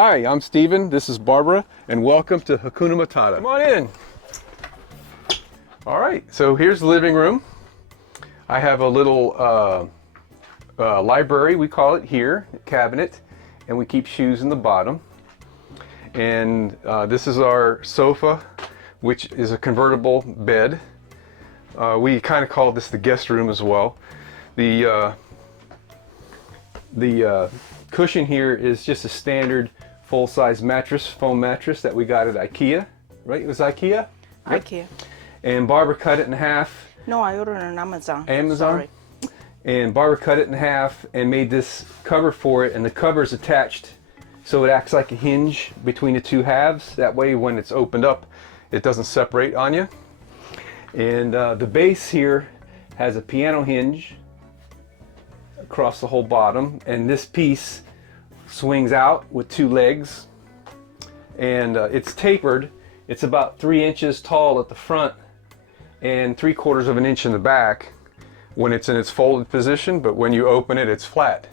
Hi, I'm Steven, this is Barbara, and welcome to Hakuna Matata. Come on in. All right, so here's the living room. I have a little library, we call it here, cabinet, and we keep shoes in the bottom. And this is our sofa, which is a convertible bed. We kind of call this the guest room as well. The cushion here is just a standard full-size mattress, foam mattress that we got at IKEA, right? It was IKEA? Yep. IKEA. And Barbara cut it in half. No, I ordered on Amazon. Amazon? Sorry. And Barbara cut it in half and made this cover for it, and the cover is attached so it acts like a hinge between the two halves. That way when it's opened up, it doesn't separate on you. And the base here has a piano hinge across the whole bottom, and this piece swings out with two legs, and it's tapered. It's about 3 inches tall at the front and 3/4 of an inch in the back when it's in its folded position, but when you open it, it's flat.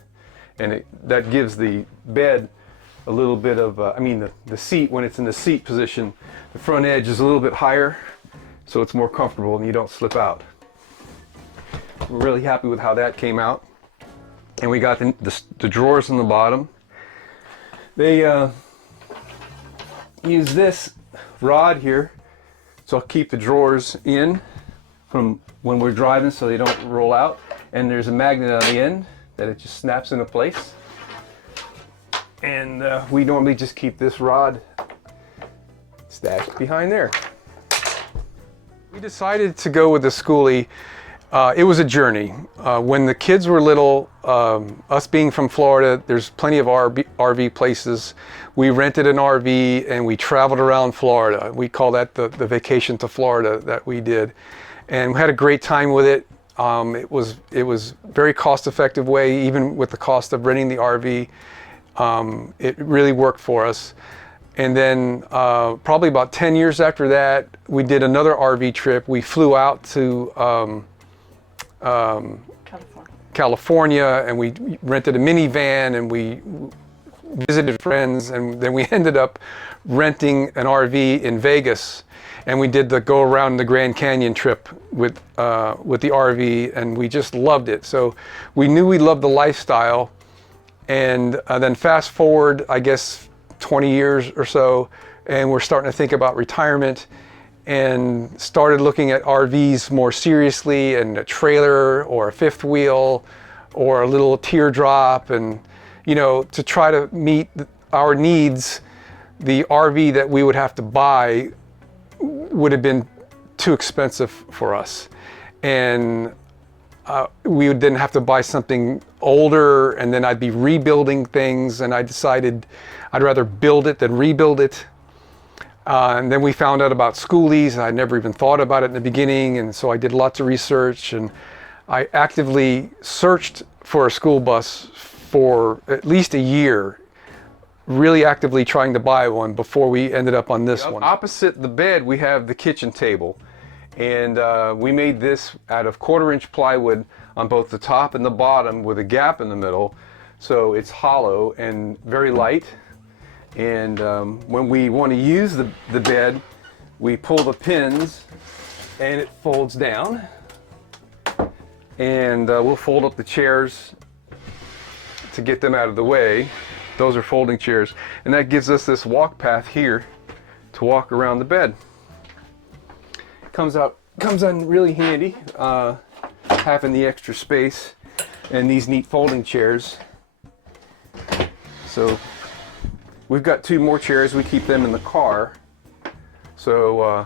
And that gives the bed a little bit of, the seat, when it's in the seat position, the front edge is a little bit higher, so it's more comfortable and you don't slip out. We're really happy with how that came out. And we got the drawers in the bottom. They use this rod here, so I'll keep the drawers in from when we're driving so they don't roll out. And there's a magnet on the end that it just snaps into place. And we normally just keep this rod stashed behind there. We decided to go with the Skoolie. It was a journey. When the kids were little, us being from Florida, there's plenty of RV places. We rented an RV and we traveled around Florida. We call that the vacation to Florida that we did. And we had a great time with it. It was very cost-effective way, even with the cost of renting the RV. It really worked for us. And then probably about 10 years after that, we did another RV trip. We flew out to California, and we rented a minivan and we visited friends, and then we ended up renting an RV in Vegas, and we did the go around the Grand Canyon trip with the RV, and we just loved it. So we knew we loved the lifestyle, and then fast forward, I guess 20 years or so, and we're starting to think about retirement, and started looking at RVs more seriously, and a trailer or a fifth wheel or a little teardrop, and to try to meet our needs. The RV that we would have to buy would have been too expensive for us, and we would then have to buy something older, and then I'd be rebuilding things, and I decided I'd rather build it than rebuild it. And then we found out about Skoolies. I'd never even thought about it in the beginning, and so I did lots of research, and I actively searched for a school bus for at least a year, really actively trying to buy one before we ended up on this one. Opposite the bed, we have the kitchen table, and we made this out of 1/4-inch plywood on both the top and the bottom with a gap in the middle, so it's hollow and very light. And when we want to use the bed, we pull the pins and it folds down. And we'll fold up the chairs to get them out of the way. Those are folding chairs. And that gives us this walk path here to walk around the bed. Comes in really handy, having the extra space and these neat folding chairs. So we've got 2 more chairs. We keep them in the car. So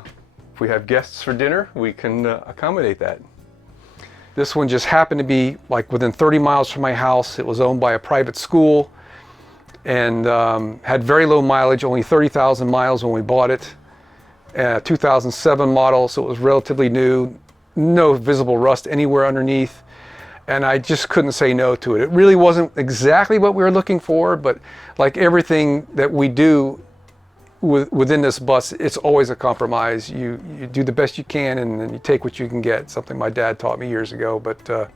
if we have guests for dinner, we can accommodate that. This one just happened to be like within 30 miles from my house. It was owned by a private school and had very low mileage, only 30,000 miles when we bought it. 2007 model, so it was relatively new. No visible rust anywhere underneath. And I just couldn't say no to it. It really wasn't exactly what we were looking for, but like everything that we do within this bus, it's always a compromise. You do the best you can, and then you take what you can get. Something my dad taught me years ago, but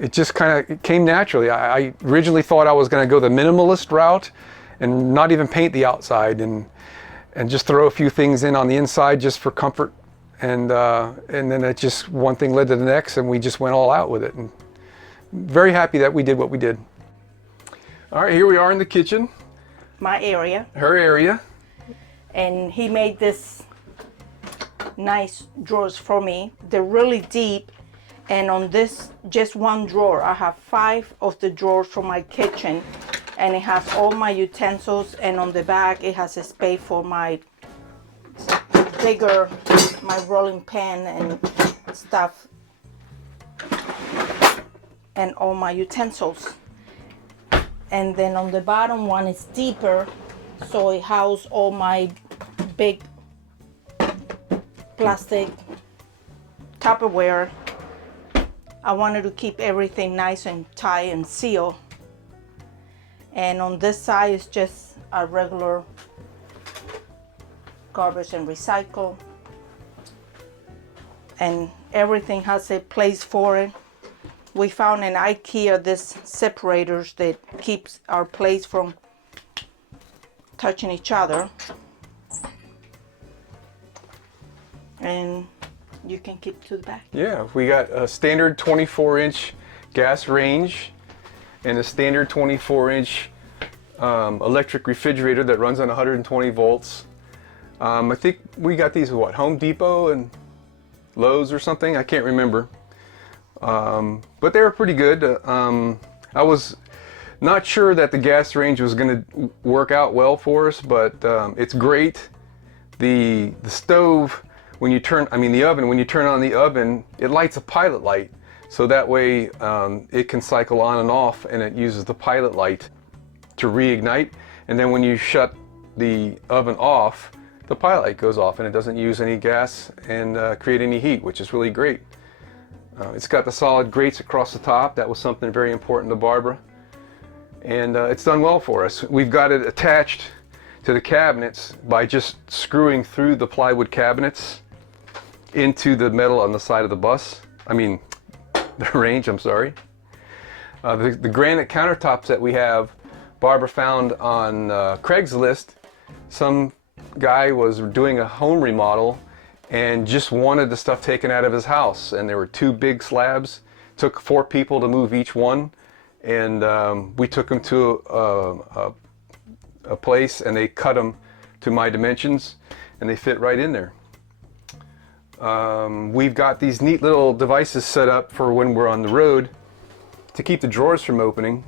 it just kind of came naturally. I originally thought I was going to go the minimalist route and not even paint the outside and just throw a few things in on the inside just for comfort. And then it just, one thing led to the next, and we just went all out with it. And very happy that we did what we did. All right, here we are in the kitchen. My area. Her area. And he made this nice drawers for me. They're really deep. And on this, just one drawer, I have 5 of the drawers from my kitchen. And it has all my utensils. And on the back, it has a space for my bigger, my rolling pan and stuff. And all my utensils. And then on the bottom one is deeper, so it houses all my big plastic Tupperware. I wanted to keep everything nice and tight and sealed. And on this side is just a regular garbage and recycle. And everything has a place for it. We found in IKEA this separators that keeps our plates from touching each other. And you can keep to the back. Yeah, we got a standard 24-inch gas range and a standard 24-inch electric refrigerator that runs on 120 volts. I think we got these at what, Home Depot and Lowe's or something? I can't remember. But they were pretty good. I was not sure that the gas range was going to work out well for us, but it's great. The stove, when you turn, the oven, when you turn on the oven, it lights a pilot light. So that way it can cycle on and off, and it uses the pilot light to reignite. And then when you shut the oven off, the pilot light goes off and it doesn't use any gas and create any heat, which is really great. It's got the solid grates across the top. That was something very important to Barbara. And it's done well for us. We've got it attached to the cabinets by just screwing through the plywood cabinets into the metal on the side of the bus. The range, I'm sorry. The granite countertops that we have, Barbara found on Craigslist. Some guy was doing a home remodel and just wanted the stuff taken out of his house, and there were 2 big slabs. Took 4 people to move each one, and we took them to a place, and they cut them to my dimensions, and they fit right in there. We've got these neat little devices set up for when we're on the road to keep the drawers from opening.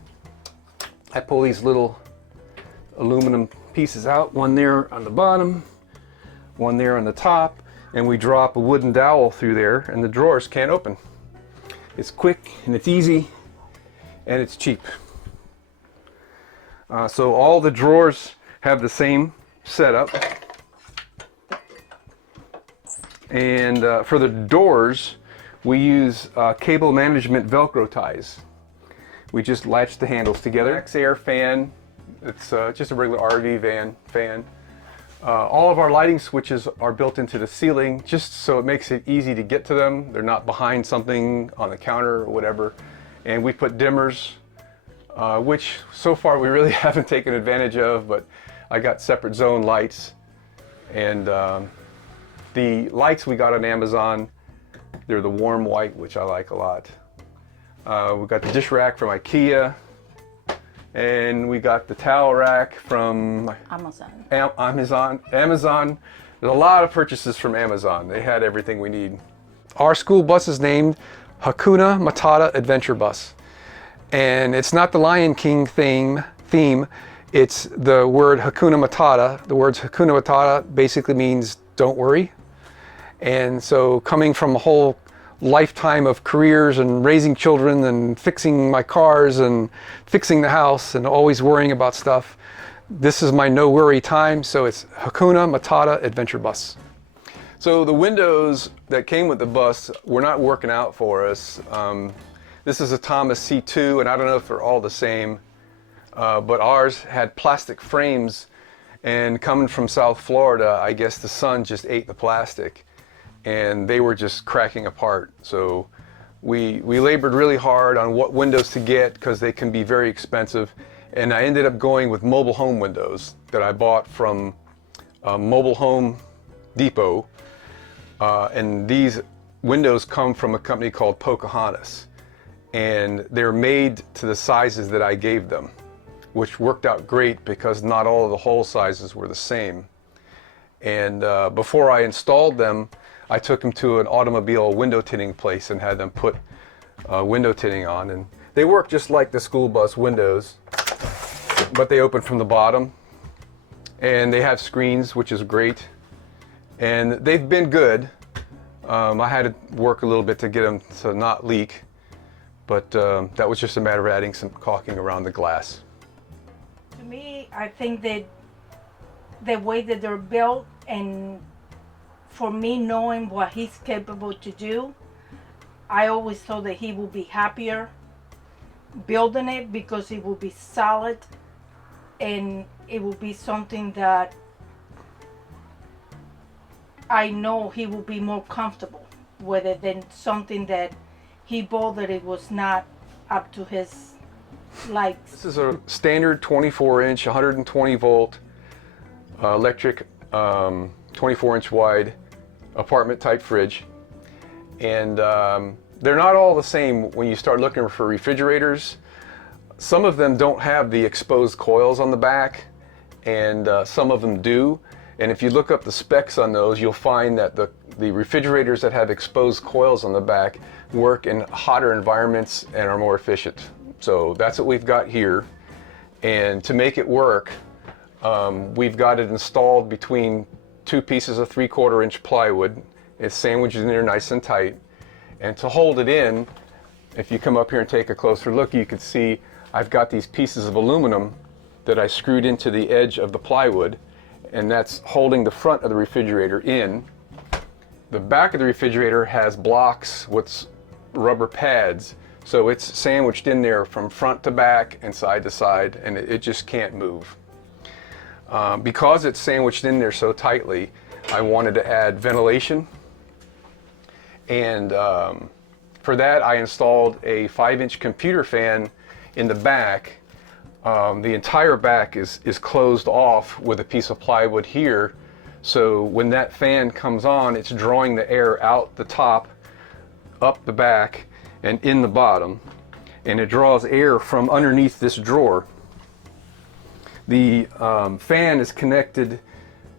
I pull these little aluminum pieces out, one there on the bottom, one there on the top, and we drop a wooden dowel through there and the drawers can't open. It's quick and it's easy and it's cheap. So all the drawers have the same setup. And for the doors, we use cable management Velcro ties. We just latch the handles together. X-Air fan, it's just a regular RV fan. All of our lighting switches are built into the ceiling just so it makes it easy to get to them. They're not behind something on the counter or whatever. And we put dimmers, which so far we really haven't taken advantage of, but I got separate zone lights. And the lights we got on Amazon, they're the warm white, which I like a lot. We got the dish rack from IKEA. And we got the towel rack from Amazon. There's a lot of purchases from Amazon. They had everything we need. Our school bus is named Hakuna Matata Adventure Bus. And it's not the Lion King theme. It's the word Hakuna Matata. The words Hakuna Matata basically means don't worry. And so coming from a whole lifetime of careers and raising children and fixing my cars and fixing the house and always worrying about stuff, this is my no worry time, so it's Hakuna Matata Adventure Bus. So the windows that came with the bus were not working out for us. This is a Thomas C2, and I don't know if they're all the same, but ours had plastic frames, and coming from South Florida, I guess the sun just ate the plastic and they were just cracking apart. So We labored really hard on what windows to get because they can be very expensive. And I ended up going with mobile home windows that I bought from Mobile Home Depot. And these windows come from a company called Pocahontas. And they're made to the sizes that I gave them, which worked out great because not all of the hole sizes were the same. And before I installed them, I took them to an automobile window tinting place and had them put window tinting on. And they work just like the school bus windows, but they open from the bottom. And they have screens, which is great. And they've been good. I had to work a little bit to get them to not leak, but that was just a matter of adding some caulking around the glass. To me, I think that the way that they're built, and for me knowing what he's capable to do, I always thought that he would be happier building it because it will be solid and it will be something that I know he will be more comfortable with it than something that he bought that it was not up to his likes. This is a standard 24-inch, 120 volt electric 24-inch wide apartment type fridge. And they're not all the same when you start looking for refrigerators. Some of them don't have the exposed coils on the back, and some of them do. And if you look up the specs on those, you'll find that the refrigerators that have exposed coils on the back work in hotter environments and are more efficient. So that's what we've got here. And to make it work, we've got it installed between two pieces of 3/4 inch plywood. It's sandwiched in there nice and tight. And to hold it in, if you come up here and take a closer look, you can see I've got these pieces of aluminum that I screwed into the edge of the plywood, and that's holding the front of the refrigerator in. The back of the refrigerator has blocks with rubber pads, so it's sandwiched in there from front to back and side to side, and it just can't move. Because it's sandwiched in there so tightly, I wanted to add ventilation, and for that I installed a 5-inch computer fan in the back. The entire back is closed off with a piece of plywood here, so when that fan comes on, it's drawing the air out the top, up the back, and in the bottom, and it draws air from underneath this drawer. The fan is connected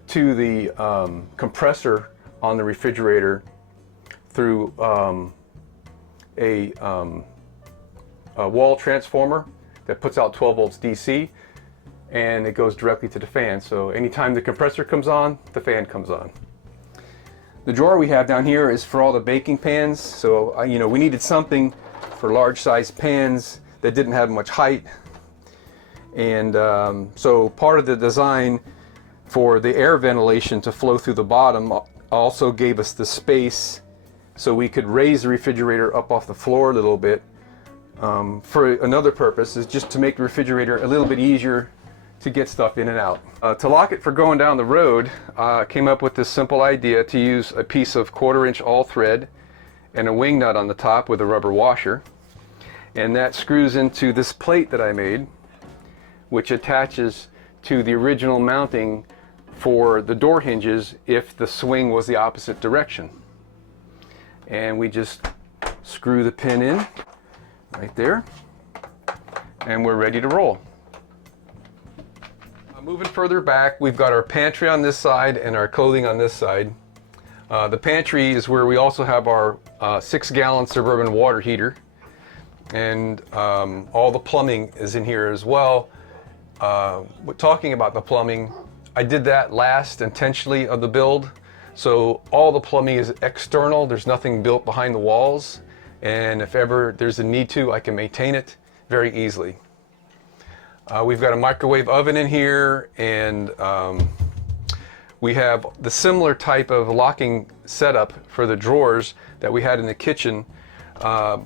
to the compressor on the refrigerator through a wall transformer that puts out 12 volts DC, and it goes directly to the fan. So anytime the compressor comes on, the fan comes on. The drawer we have down here is for all the baking pans. So we needed something for large size pans that didn't have much height. And so part of the design for the air ventilation to flow through the bottom also gave us the space so we could raise the refrigerator up off the floor a little bit. For another purpose is just to make the refrigerator a little bit easier to get stuff in and out. To lock it for going down the road, came up with this simple idea to use a piece of 1/4 inch all thread and a wing nut on the top with a rubber washer. And that screws into this plate that I made, which attaches to the original mounting for the door hinges if the swing was the opposite direction. And we just screw the pin in right there, and we're ready to roll. Moving further back, we've got our pantry on this side and our clothing on this side. The pantry is where we also have our 6-gallon Suburban water heater, and all the plumbing is in here as well. Talking about the plumbing, I did that last intentionally of the build, so all the plumbing is external. There's nothing built behind the walls, and if ever there's a need to, I can maintain it very easily. We've got a microwave oven in here, and we have the similar type of locking setup for the drawers that we had in the kitchen, but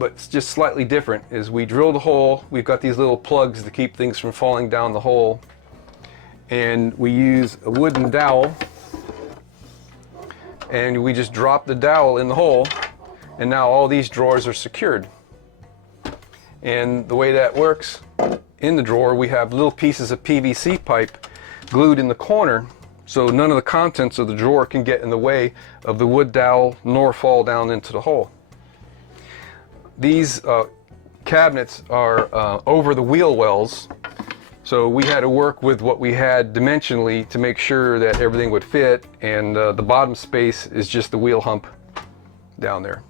it's just slightly different. Is we drilled a hole, we've got these little plugs to keep things from falling down the hole, and we use a wooden dowel, and we just drop the dowel in the hole, And now all these drawers are secured. And the way that works, in the drawer we have little pieces of PVC pipe glued in the corner, so none of the contents of the drawer can get in the way of the wood dowel nor fall down into the hole. These cabinets are over the wheel wells, so we had to work with what we had dimensionally to make sure that everything would fit, and the bottom space is just the wheel hump down there.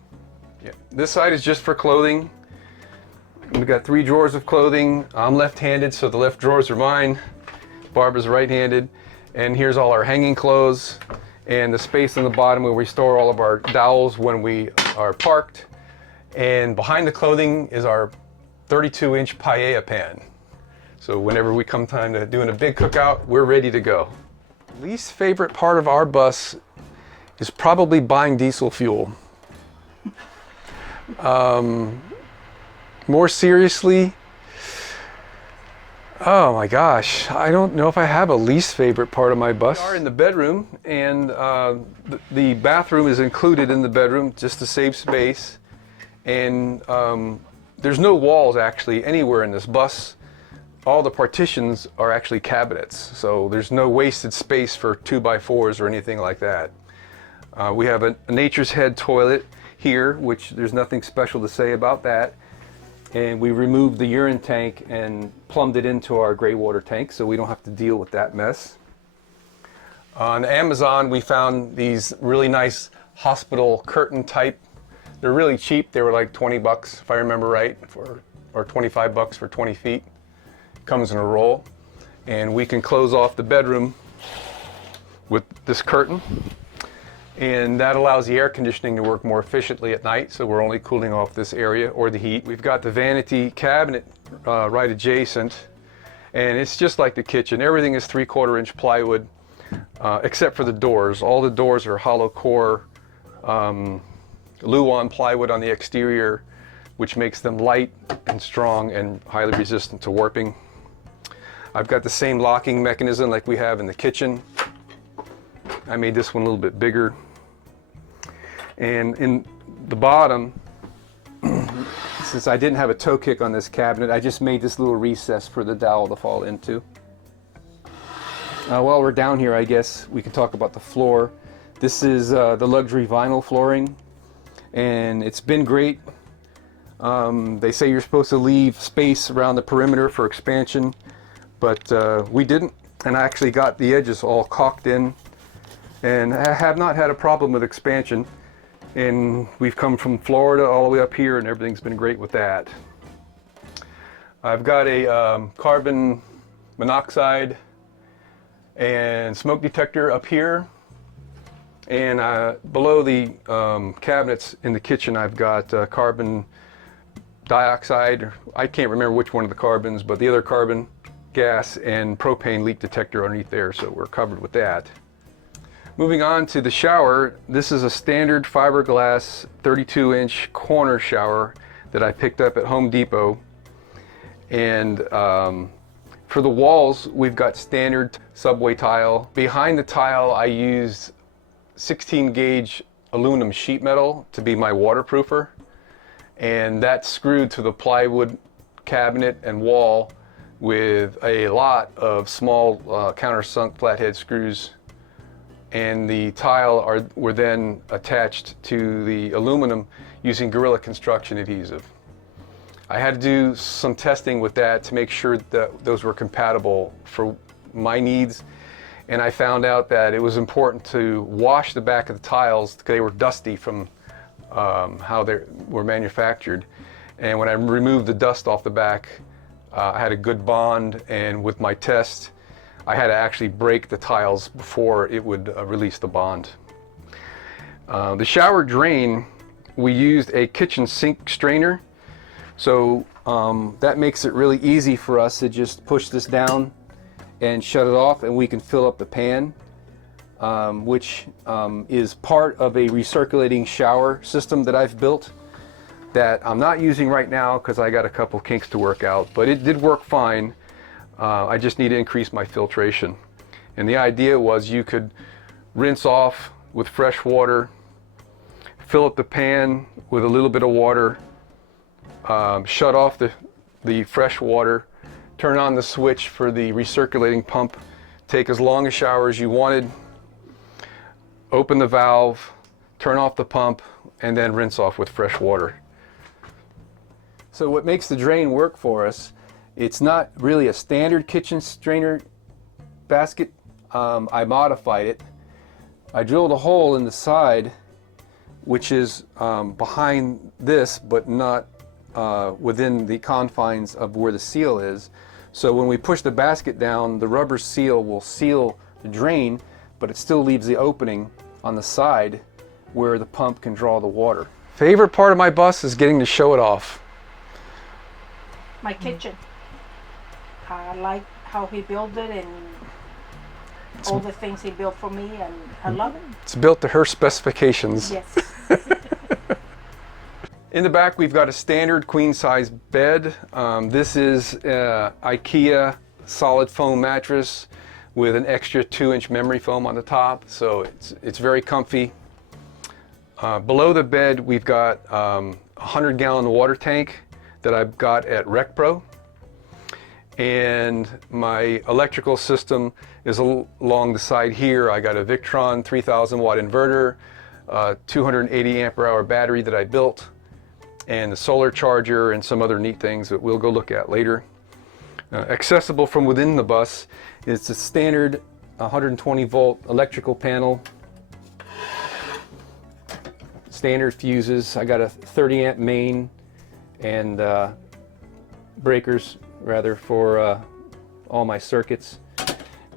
Yeah. This side is just for clothing. We've got 3 drawers of clothing. I'm left-handed, so the left drawers are mine. Barbara's right-handed. And here's all our hanging clothes and the space on the bottom where we store all of our dowels when we are parked. And behind the clothing is our 32-inch paella pan. So whenever we come time to doing a big cookout, we're ready to go. Least favorite part of our bus is probably buying diesel fuel. More seriously, oh my gosh, I don't know if I have a least favorite part of my bus. We are in the bedroom, and the bathroom is included in the bedroom just to save space. And there's no walls actually anywhere in this bus. All the partitions are actually cabinets, so there's no wasted space for 2x4s or anything like that. We have a Nature's Head toilet here, which there's nothing special to say about that. And we removed the urine tank and plumbed it into our gray water tank, so we don't have to deal with that mess. On Amazon, we found these really nice hospital curtain type. They're really cheap. They were like 20 bucks, if I remember right, or 25 bucks for 20 feet. Comes in a roll. And we can close off the bedroom with this curtain. And that allows the air conditioning to work more efficiently at night, so we're only cooling off this area or the heat. We've got the vanity cabinet right adjacent, and it's just like the kitchen. Everything is 3/4 inch plywood, except for the doors. All the doors are hollow core Luan plywood on the exterior, which makes them light and strong and highly resistant to warping. I've got the same locking mechanism like we have in the kitchen. I made this one a little bit bigger. And in the bottom, since I didn't have a toe kick on this cabinet, I just made this little recess for the dowel to fall into. While we're down here, I guess we can talk about the floor. This is the luxury vinyl flooring, and it's been great. They say you're supposed to leave space around the perimeter for expansion, but we didn't, and I actually got the edges all caulked in, and I have not had a problem with expansion. And we've come from Florida all the way up here, and everything's been great with that. I've got a carbon monoxide and smoke detector up here, and below the cabinets in the kitchen I've got carbon dioxide. I can't remember which one of the carbons, but the other carbon gas and propane leak detector underneath there, so we're covered with that. Moving on to the shower, this is a standard fiberglass 32-inch corner shower that I picked up at Home Depot. And for the walls, we've got standard subway tile. Behind the tile, I used 16 gauge aluminum sheet metal to be my waterproofer. And that's screwed to the plywood cabinet and wall with a lot of small countersunk flathead screws. And the tile were then attached to the aluminum using Gorilla Construction adhesive. I had to do some testing with that to make sure that those were compatible for my needs, and I found out that it was important to wash the back of the tiles because they were dusty from how they were manufactured. And when I removed the dust off the back, I had a good bond, and with my test, I had to actually break the tiles before it would release the bond. The shower drain, we used a kitchen sink strainer, so that makes it really easy for us to just push this down and shut it off, and we can fill up the pan, which is part of a recirculating shower system that I've built that I'm not using right now because I got a couple kinks to work out, but it did work fine. I just need to increase my filtration. And the idea was you could rinse off with fresh water, fill up the pan with a little bit of water, shut off the fresh water, turn on the switch for the recirculating pump, take as long a shower as you wanted, open the valve, turn off the pump, and then rinse off with fresh water. So what makes the drain work for us, it's not really a standard kitchen strainer basket. I modified it. I drilled a hole in the side, which is behind this, but not within the confines of where the seal is. So when we push the basket down, the rubber seal will seal the drain, but it still leaves the opening on the side where the pump can draw the water. Favorite part of my bus is getting to show it off. My kitchen. I like how he built it and all the things he built for me, and I love it. It's built to her specifications. Yes. In the back, we've got a standard queen size bed. This is IKEA solid foam mattress with an extra 2-inch memory foam on the top, so it's very comfy. Below the bed, we've got a 100-gallon water tank that I've got at RecPro, and my electrical system is along the side here. I got a Victron 3000 watt inverter, 280 amp hour battery that I built, and the solar charger and some other neat things that we'll go look at later. Accessible from within the bus is the standard 120 volt electrical panel, standard fuses. I got a 30 amp main and breakers rather for all my circuits.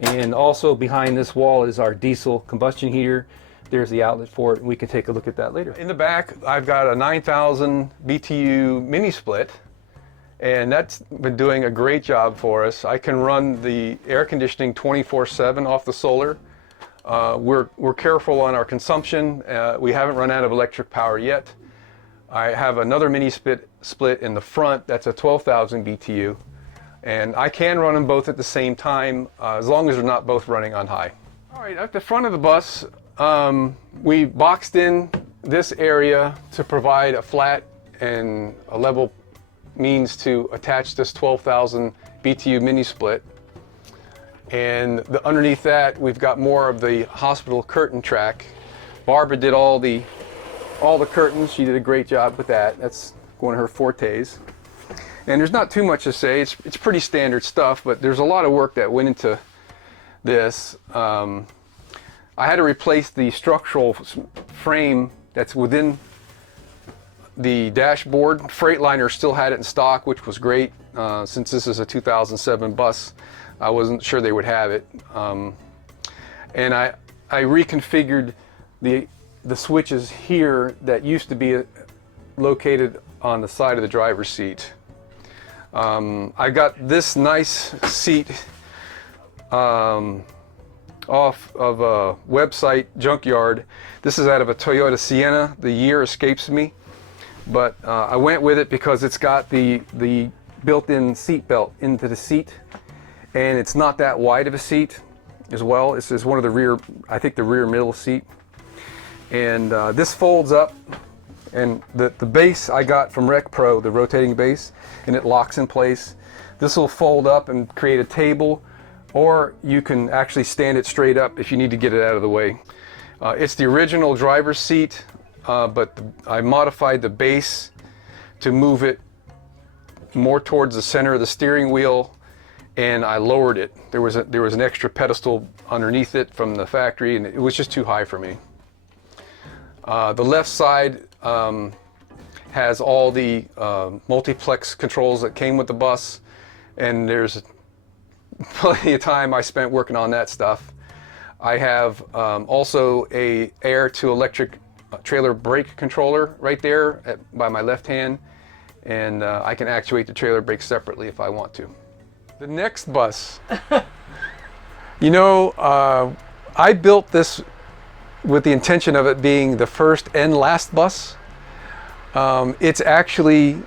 And also behind this wall is our diesel combustion heater. There's the outlet for it, and we can take a look at that later. In the back, I've got a 9,000 BTU mini split, and that's been doing a great job for us. I can run the air conditioning 24/7 off the solar. We're careful on our consumption. We haven't run out of electric power yet. I have another mini split in the front that's a 12,000 BTU, and I can run them both at the same time as long as they're not both running on high. All right, at the front of the bus, we boxed in this area to provide a flat and a level means to attach this 12,000 BTU mini split. And underneath that, we've got more of the hospital curtain track. Barbara did all the curtains. She did a great job with that. That's one of her fortes. And there's not too much to say. It's pretty standard stuff, but there's a lot of work that went into this. I had to replace the structural frame that's within the dashboard. Freightliner still had it in stock, which was great. Since this is a 2007 bus, I wasn't sure they would have it. And I reconfigured the switches here that used to be located on the side of the driver's seat. I got this nice seat off of a website junkyard. This is out of a Toyota Sienna. The year escapes me, but I went with it because it's got the built-in seat belt into the seat, and it's not that wide of a seat as well. This is one of the rear, I think the rear middle seat, and this folds up, and the base I got from RecPro, the rotating base, and it locks in place. This will fold up and create a table, or you can actually stand it straight up if you need to get it out of the way. It's the original driver's seat, but I modified the base to move it more towards the center of the steering wheel, and I lowered it. There was an extra pedestal underneath it from the factory, and it was just too high for me. The left side has all the multiplex controls that came with the bus, and there's plenty of time I spent working on that stuff. I have also a air to electric trailer brake controller right there by my left hand, and I can actuate the trailer brake separately if I want to. The next bus, you know, I built this with the intention of it being the first and last bus. It's actually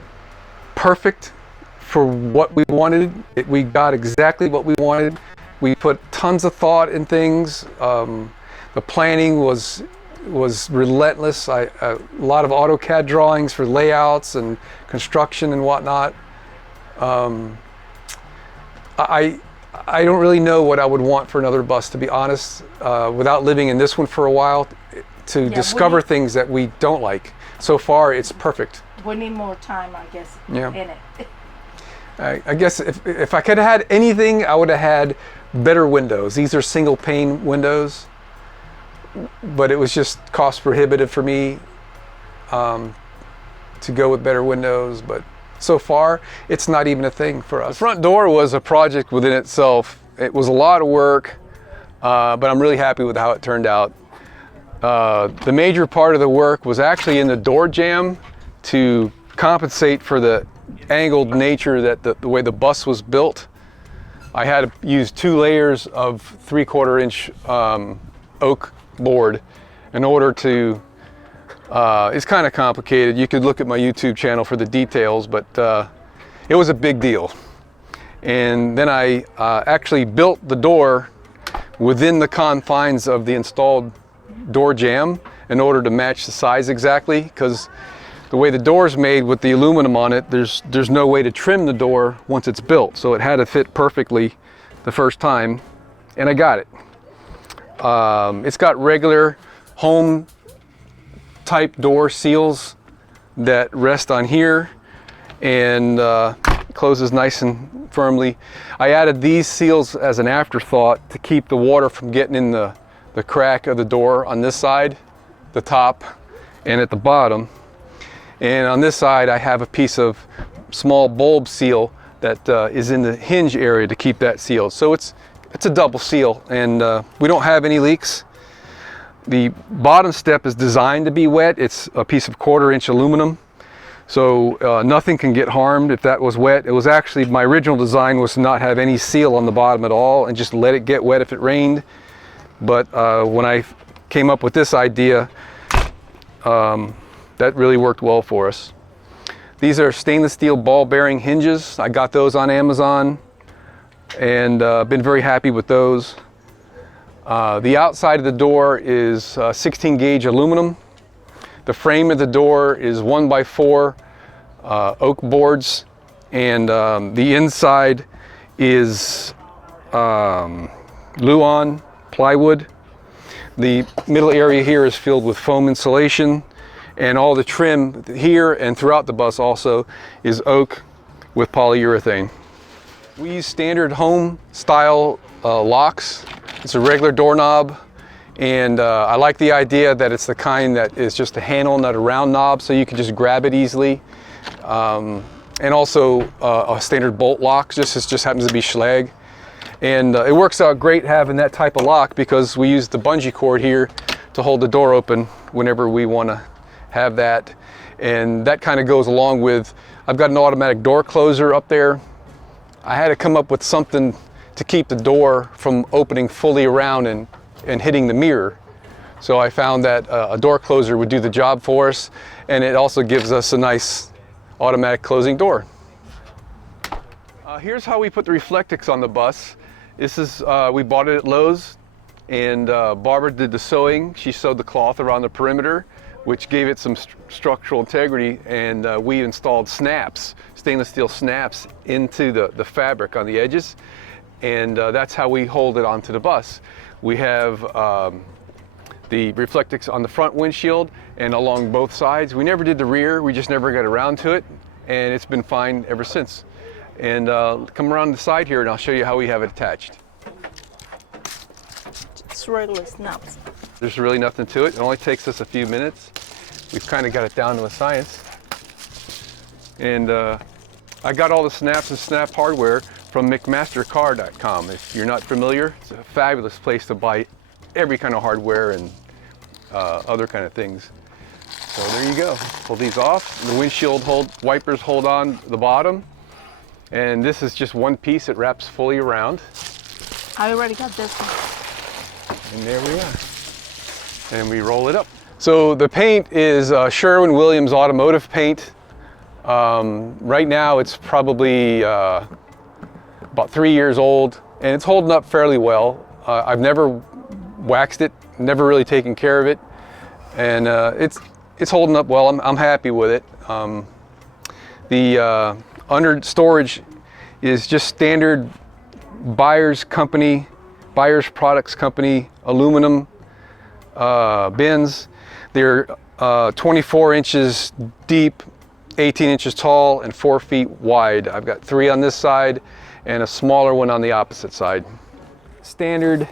perfect for what we wanted. We got exactly what we wanted. We put tons of thought in things. The planning was was relentless. A lot of AutoCAD drawings for layouts and construction and whatnot. I don't really know what I would want for another bus, to be honest, without living in this one for a while, to discover things that we don't like. So far, it's perfect. We need more time, I guess, Yeah. in it. I guess if I could have had anything, I would have had better windows. These are single pane windows, but it was just cost prohibitive for me to go with better windows. But so far, it's not even a thing for us. The front door was a project within itself. It was a lot of work, but I'm really happy with how it turned out. The major part of the work was actually in the door jamb to compensate for the angled nature that the way the bus was built. I had to use 2 layers of 3/4 inch oak board in order to, it's kind of complicated. You could look at my YouTube channel for the details, but it was a big deal. And then I actually built the door within the confines of the installed door jamb in order to match the size exactly, because the way the door is made with the aluminum on it, there's no way to trim the door once it's built. So it had to fit perfectly the first time, and I got it. It's got regular home type door seals that rest on here and closes nice and firmly. I added these seals as an afterthought to keep the water from getting in the crack of the door on this side, the top, and at the bottom. And on this side, I have a piece of small bulb seal that is in the hinge area to keep that sealed. So it's a double seal, and we don't have any leaks. The bottom step is designed to be wet. It's a piece of 1/4 inch aluminum, so nothing can get harmed if that was wet. It was actually, my original design was to not have any seal on the bottom at all and just let it get wet if it rained. But when I came up with this idea, that really worked well for us. These are stainless steel ball bearing hinges. I got those on Amazon and been very happy with those. The outside of the door is 16 gauge aluminum. The frame of the door is 1x4 oak boards, and the inside is Luan plywood. The middle area here is filled with foam insulation, and all the trim here and throughout the bus also is oak with polyurethane. We use standard home style locks. It's a regular doorknob, and I like the idea that it's the kind that is just a handle, not a round knob, so you can just grab it easily. And also a standard bolt lock, it just happens to be Schlage. And it works out great having that type of lock because we use the bungee cord here to hold the door open whenever we want to have that. And that kind of goes along with, I've got an automatic door closer up there. I had to come up with something to keep the door from opening fully around and hitting the mirror. So I found that a door closer would do the job for us, and it also gives us a nice automatic closing door. Here's how we put the Reflectix on the bus. This is, we bought it at Lowe's, and Barbara did the sewing. She sewed the cloth around the perimeter, which gave it some structural integrity, and we installed snaps, stainless steel snaps, into the fabric on the edges, and that's how we hold it onto the bus. We have the Reflectix on the front windshield and along both sides. We never did the rear, we just never got around to it, and it's been fine ever since. And come around the side here and I'll show you how we have it attached. It's regular snaps. There's really nothing to it. It only takes us a few minutes. We've kind of got it down to a science. And I got all the snaps and snap hardware from McMastercar.com. If you're not familiar, it's a fabulous place to buy every kind of hardware and other kind of things. So there you go. Pull these off. The windshield wipers hold on the bottom. And this is just one piece. It wraps fully around. I already got this one. And there we are. And we roll it up. So the paint is Sherwin-Williams automotive paint. Right now it's probably about 3 years old, and it's holding up fairly well. I've never waxed it, never really taken care of it. and it's holding up well. I'm happy with it. The under storage is just standard Buyers Products Company aluminum bins. They're 24 inches deep, 18 inches tall, and 4 feet wide. I've got 3 on this side and a smaller one on the opposite side. Standard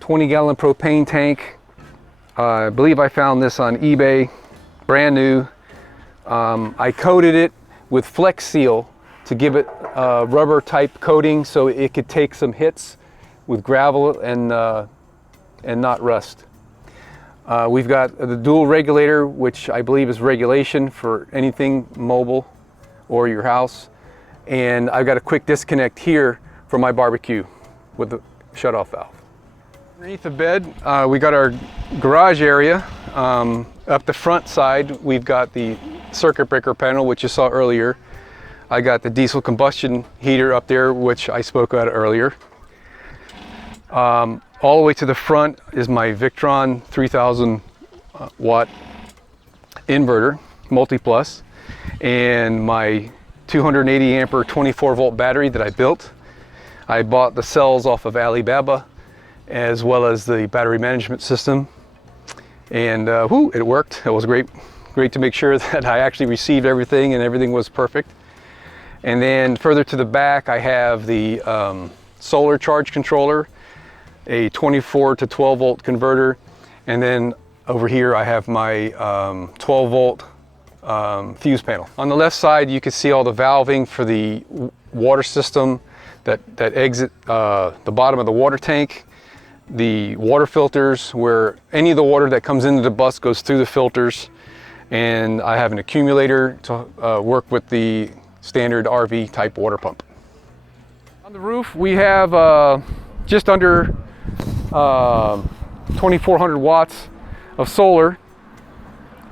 20-gallon propane tank. I believe I found this on eBay, brand new. I coated it with Flex Seal to give it a rubber type coating so it could take some hits with gravel and not rust. We've got the dual regulator, which I believe is regulation for anything mobile or your house. And I've got a quick disconnect here for my barbecue with the shutoff valve. Underneath the bed, we got our garage area. Up the front side, we've got the circuit breaker panel, which you saw earlier. I got the diesel combustion heater up there, which I spoke about earlier. All the way to the front is my Victron 3000 watt inverter, multi-plus, and my 280 ampere 24 volt battery that I built. I bought the cells off of Alibaba, as well as the battery management system, and it worked. It was great to make sure that I actually received everything and everything was perfect. And then further to the back, I have the solar charge controller, a 24 to 12 volt converter, and then over here I have my 12 volt fuse panel. On the left side, you can see all the valving for the water system that exit the bottom of the water tank, the water filters where any of the water that comes into the bus goes through the filters, and I have an accumulator to work with the standard RV type water pump. On the roof, we have just under 2,400 watts of solar,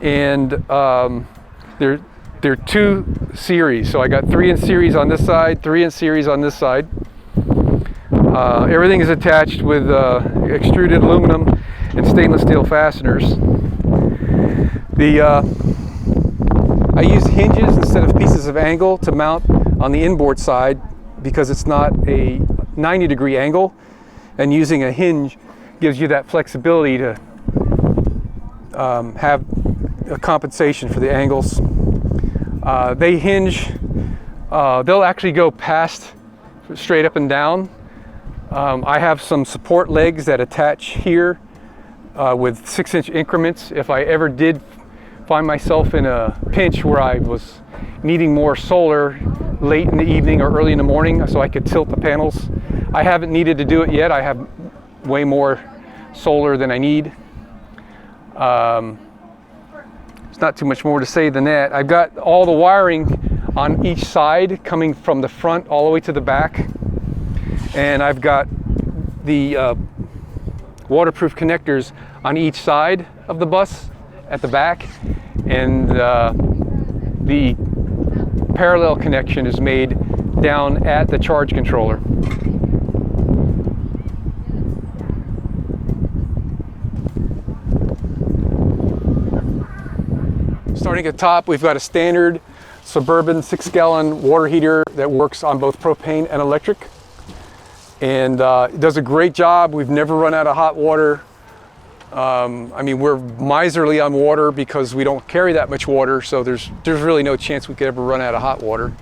and they're 2 series. So I got 3 in series on this side, 3 in series on this side. Everything is attached with extruded aluminum and stainless steel fasteners. I use hinges instead of pieces of angle to mount on the inboard side because it's not a 90-degree angle, and using a hinge gives you that flexibility to have a compensation for the angles. They hinge, they'll actually go past straight up and down. I have some support legs that attach here with 6-inch increments. If I ever did find myself in a pinch where I was needing more solar late in the evening or early in the morning so I could tilt the panels. I haven't needed to do it yet. I have way more solar than I need. There's not too much more to say than that. I've got all the wiring on each side coming from the front all the way to the back. And I've got the waterproof connectors on each side of the bus at the back, and the parallel connection is made down at the charge controller. Starting at the top, we've got a standard Suburban 6-gallon water heater that works on both propane and electric, and it does a great job. We've never run out of hot water. I mean, we're miserly on water because we don't carry that much water, so there's really no chance we could ever run out of hot water.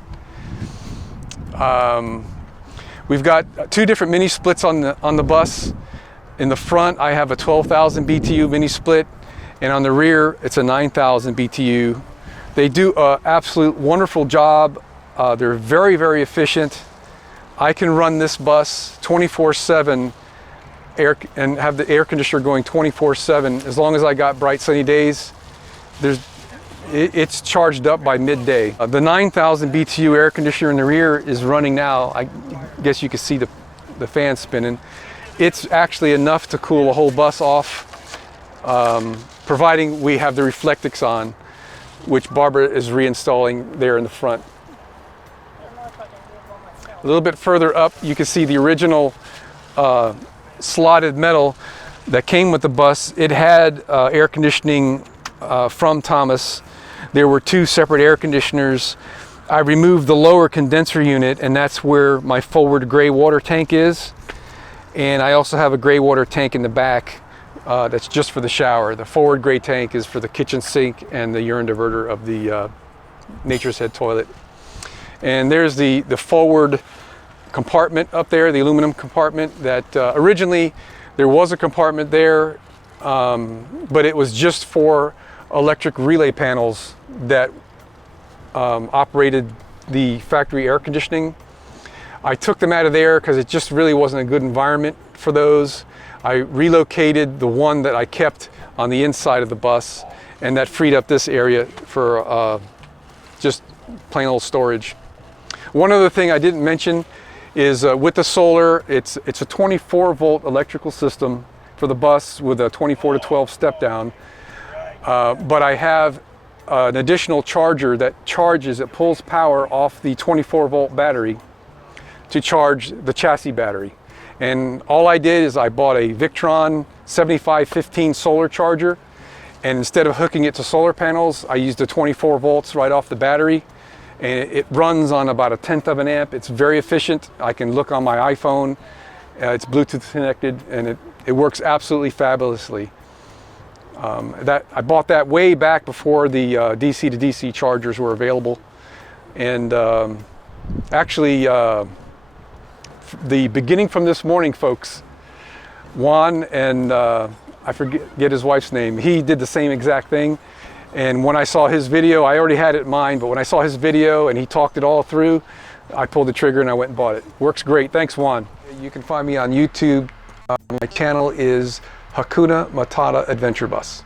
We've got 2 different mini splits on the bus. In the front, I have a 12,000 BTU mini split, and on the rear, it's a 9,000 BTU. They do an absolute wonderful job. They're very, very efficient. I can run this bus 24/7 and have the air conditioner going 24/7 as long as I got bright sunny days. It's charged up by midday. The 9,000 BTU air conditioner in the rear is running now. I guess you can see the fan spinning. It's actually enough to cool a whole bus off, providing we have the Reflectix on, which Barbara is reinstalling there in the front. A little bit further up, you can see the original slotted metal that came with the bus. It had air conditioning from Thomas. There were 2 separate air conditioners. I removed the lower condenser unit, and that's where my forward gray water tank is. And I also have a gray water tank in the back that's just for the shower. The forward gray tank is for the kitchen sink and the urine diverter of the Nature's Head toilet. And there's the forward compartment up there, the aluminum compartment that originally there was a compartment there, but it was just for electric relay panels that operated the factory air conditioning. I took them out of there because it just really wasn't a good environment for those. I relocated the one that I kept on the inside of the bus, and that freed up this area for just plain old storage. One other thing I didn't mention is with the solar, it's a 24 volt electrical system for the bus with a 24 to 12 step down. But I have an additional charger that it pulls power off the 24 volt battery to charge the chassis battery. And all I did is I bought a Victron 7515 solar charger, and instead of hooking it to solar panels, I used the 24 volts right off the battery, and it runs on about 1/10 of an amp. It's very efficient. I can look on my iPhone. It's Bluetooth connected, and it works absolutely fabulously. I bought that way back before the DC to DC chargers were available. And actually, the beginning from this morning, folks, Juan and I forget his wife's name, he did the same exact thing. And when I saw his video, I already had it in mind, but when I saw his video and he talked it all through, I pulled the trigger and I went and bought it. Works great. Thanks, Juan. You can find me on YouTube. My channel is Hakuna Matata Adventure Bus.